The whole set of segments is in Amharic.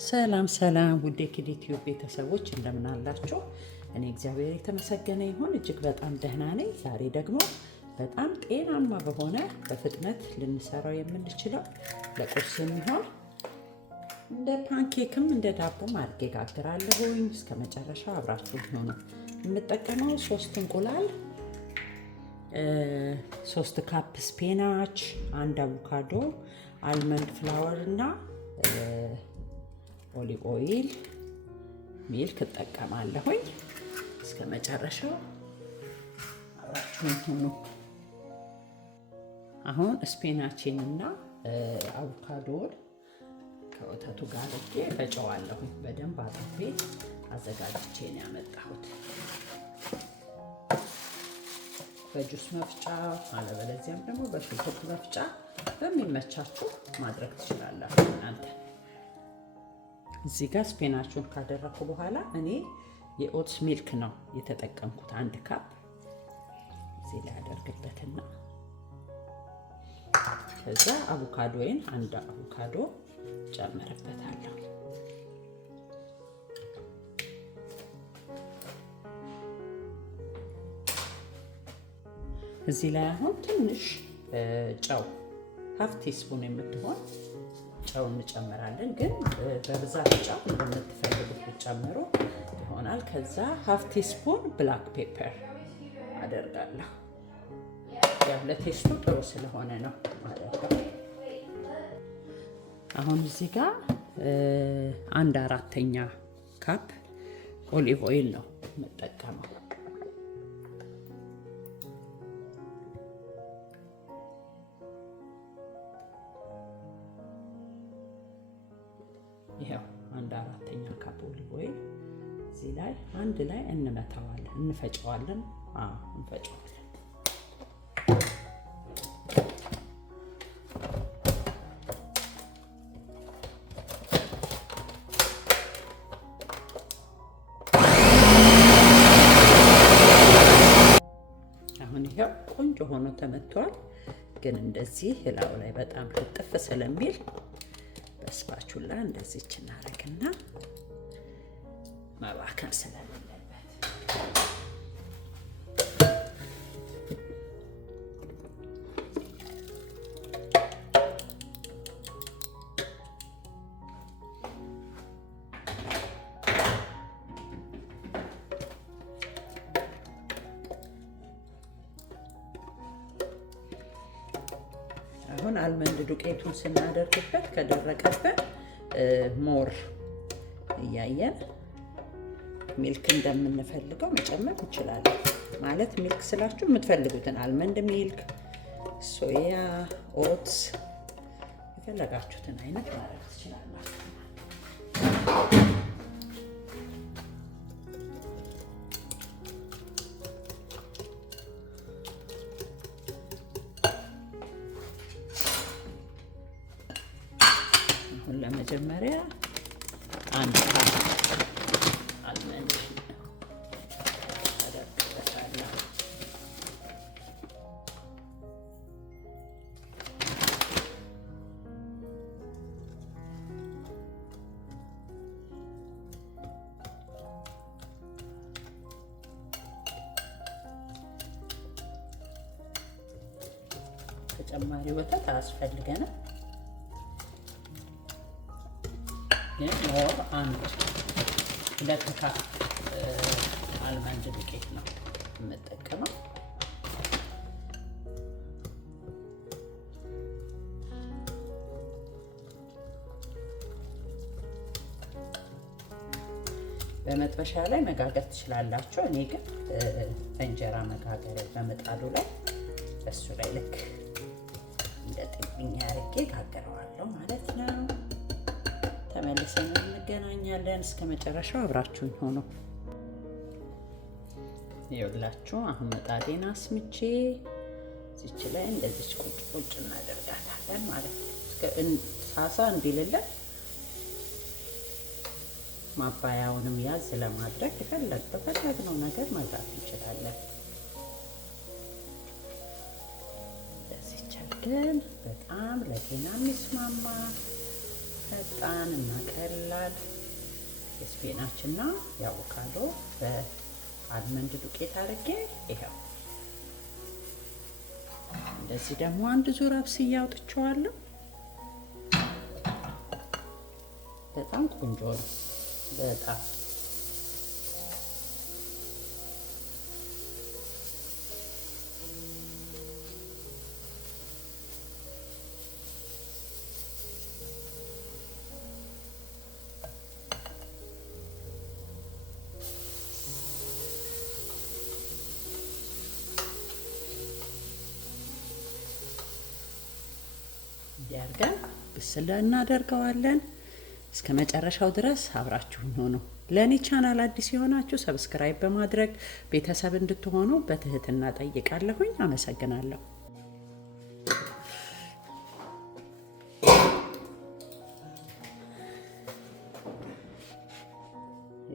ሰላም ሰላም ውድ የኪድ ዩቲዩብ ቤተሰቦች እንደምን አላችሁ? እኔ እግዚአብሔር የተመሰገነ ይሁን እጅግ በጣም ደህና ነኝ። ዛሬ ደግሞ በጣም ጤናማ በሆነ በፍጥነት ልንሰራው የምንችለው ለቁርስ የሚሆን እንደ ፓንኬክም እንደ ዳቦም አድርጌ ጋግራለሁኝ። እስከ መጨረሻው አብራችሁ ሆኑ። የምጠቀመው 3 እንቁላል፣ 3 ካፕ ስፒናች፣ 1 አቮካዶ፣ አልመንድ ፍላወር እና ኦሊቭ ኦይል ሚልክ እጠቀማለሁኝ። እስከ መጨረሻው አብራችሁን ሁኑ። አሁን ስፒናችን እና አቮካዶን ከወተቱ ጋር አድርጌ ፈጨዋለሁኝ። በደንብ አጥቤ አዘጋጅቼ ነው ያመጣሁት። በጁስ መፍጫ አለበለዚያም ደግሞ በሽንኩርት መፍጫ በሚመቻችሁ ማድረግ ትችላላችሁ እናንተ። እዚህ ጋር ስፒናቹን ካደረኩ በኋላ እኔ የኦትስ ሚልክ ነው የተጠቀምኩት 1 ካፕ እዚህ ላይ አደርግበትና ከዛ አቮካዶዬን 1 አቮካዶ ጨምርበታለሁ። እዚህ ላይ አሁን ትንሽ ጨው ሀፍ ቲስፑን የምትሆን ጨው እንጨምራለን። ግን በብዛት ጨው እንደምትፈልጉት ብትጨምሩ ይሆናል። ከዛ ሀፍ ቲስፑን ብላክ ፔፐር አደርጋለሁ። ያው ለቴስቱ ጥሩ ስለሆነ ነው ማለት ነው። አሁን እዚህ ጋር 1/4 ካፕ ኦሊቭ ኦይል ነው የምጠቀመው። ይሄው 1/4 ካፕ ኦሊቭ ኦይል እዚህ ላይ አንድ ላይ እንመታዋለን፣ እንፈጨዋለን። እንፈጨዋለን። አሁን ይሄው ቆንጆ ሆኖ ተመቷል። ግን እንደዚህ እላው ላይ በጣም ልጥፍ ስለሚል በስፓቹላ እንደዚህ እናደርግና መባከን ስለሌለበት አሁን አልመንድ ዱቄቱን ስናደርግበት ከደረቀበት ሞር እያየን ሚልክ እንደምንፈልገው መጨመር እንችላለን። ማለት ሚልክ ስላችሁ የምትፈልጉትን አልመንድ ሚልክ፣ ሶያ፣ ኦትስ የፈለጋችሁትን አይነት ማድረግ ትችላላችሁ። አሁን ለመጀመሪያ 1 ካፕ አልመንድ አደርግበታለሁ። ተጨማሪ ወተት አያስፈልገንም። ግን ሞር 2 ካፕ አልመንድ ዱቄት ነው የምጠቀመው። በመጥበሻ ላይ መጋገር ትችላላችሁ። እኔ ግን በእንጀራ መጋገሪያ በምጣዱ ላይ በሱ ላይ ልክ እንደ ጥብኝ አድርጌ ጋግረዋለሁ ማለት ነው። ተመልሰን እንገናኛለን። እስከ መጨረሻው አብራችሁኝ ሆኖ ይኸውላችሁ አሁን ምጣዴን አስምቼ እዚች ላይ እንደዚች ቁጭ ቁጭ እናደርጋታለን ማለት ነው። ሳሳ እንዲልልን ማባያውንም ያዝ ለማድረግ በፈለግነው ነገር መብራት እንችላለን። እንደዚች አድርገን በጣም ለጤና የሚስማማ ፈጣን እና ቀላል የስፒናችና የአቮካዶ በአልመንድ ዱቄት አድርጌ ይሄው እንደዚህ ደግሞ አንድ ዙር አብስዬ አውጥቼዋለሁ። በጣም ቆንጆ ነው። በጣም ያርገን ብስል እናደርገዋለን። እስከ መጨረሻው ድረስ አብራችሁን ሆኖ ለኔ ቻናል አዲስ የሆናችሁ ሰብስክራይብ በማድረግ ቤተሰብ እንድትሆኑ በትህትና ጠይቃለሁኝ። አመሰግናለሁ።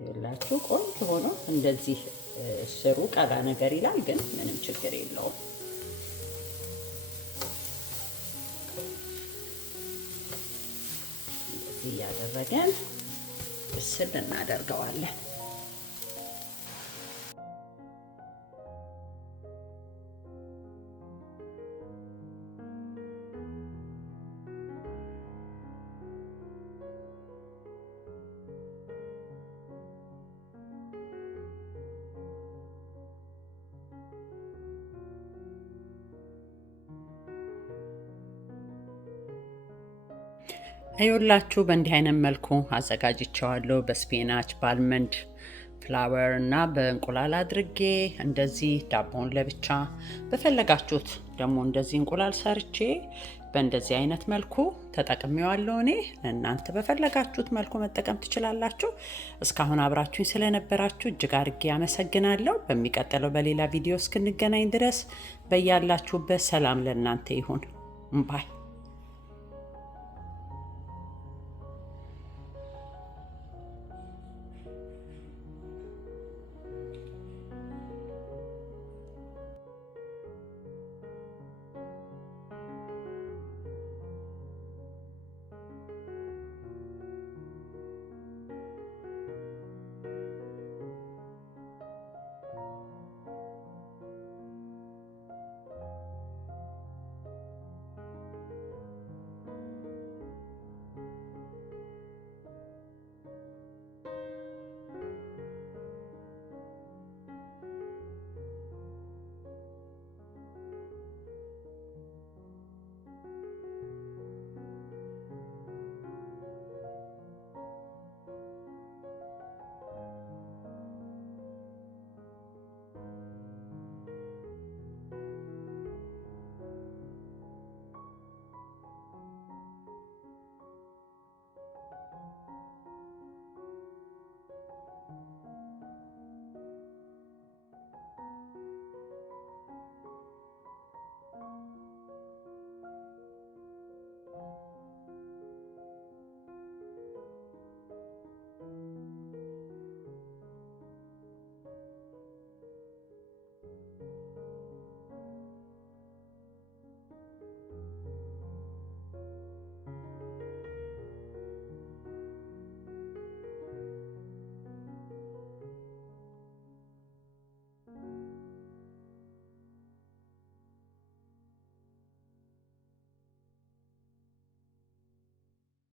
ይላችሁ ቆንጆ ሆኖ እንደዚህ ስሩ ቀላ ነገር ይላል፣ ግን ምንም ችግር የለውም። እያደረገን ብስል እናደርገዋለን። አይውላችሁ በእንዲህ አይነት መልኩ አዘጋጅቼዋለሁ። በስፒናች በአልመንድ ፍላወር እና በእንቁላል አድርጌ እንደዚህ ዳቦውን ለብቻ በፈለጋችሁት ደግሞ እንደዚህ እንቁላል ሰርቼ በእንደዚህ አይነት መልኩ ተጠቅሜዋለሁ። እኔ እናንተ በፈለጋችሁት መልኩ መጠቀም ትችላላችሁ። እስካሁን አብራችሁኝ ስለነበራችሁ እጅግ አድርጌ አመሰግናለሁ። በሚቀጥለው በሌላ ቪዲዮ እስክንገናኝ ድረስ በያላችሁበት ሰላም ለእናንተ ይሁን ባይ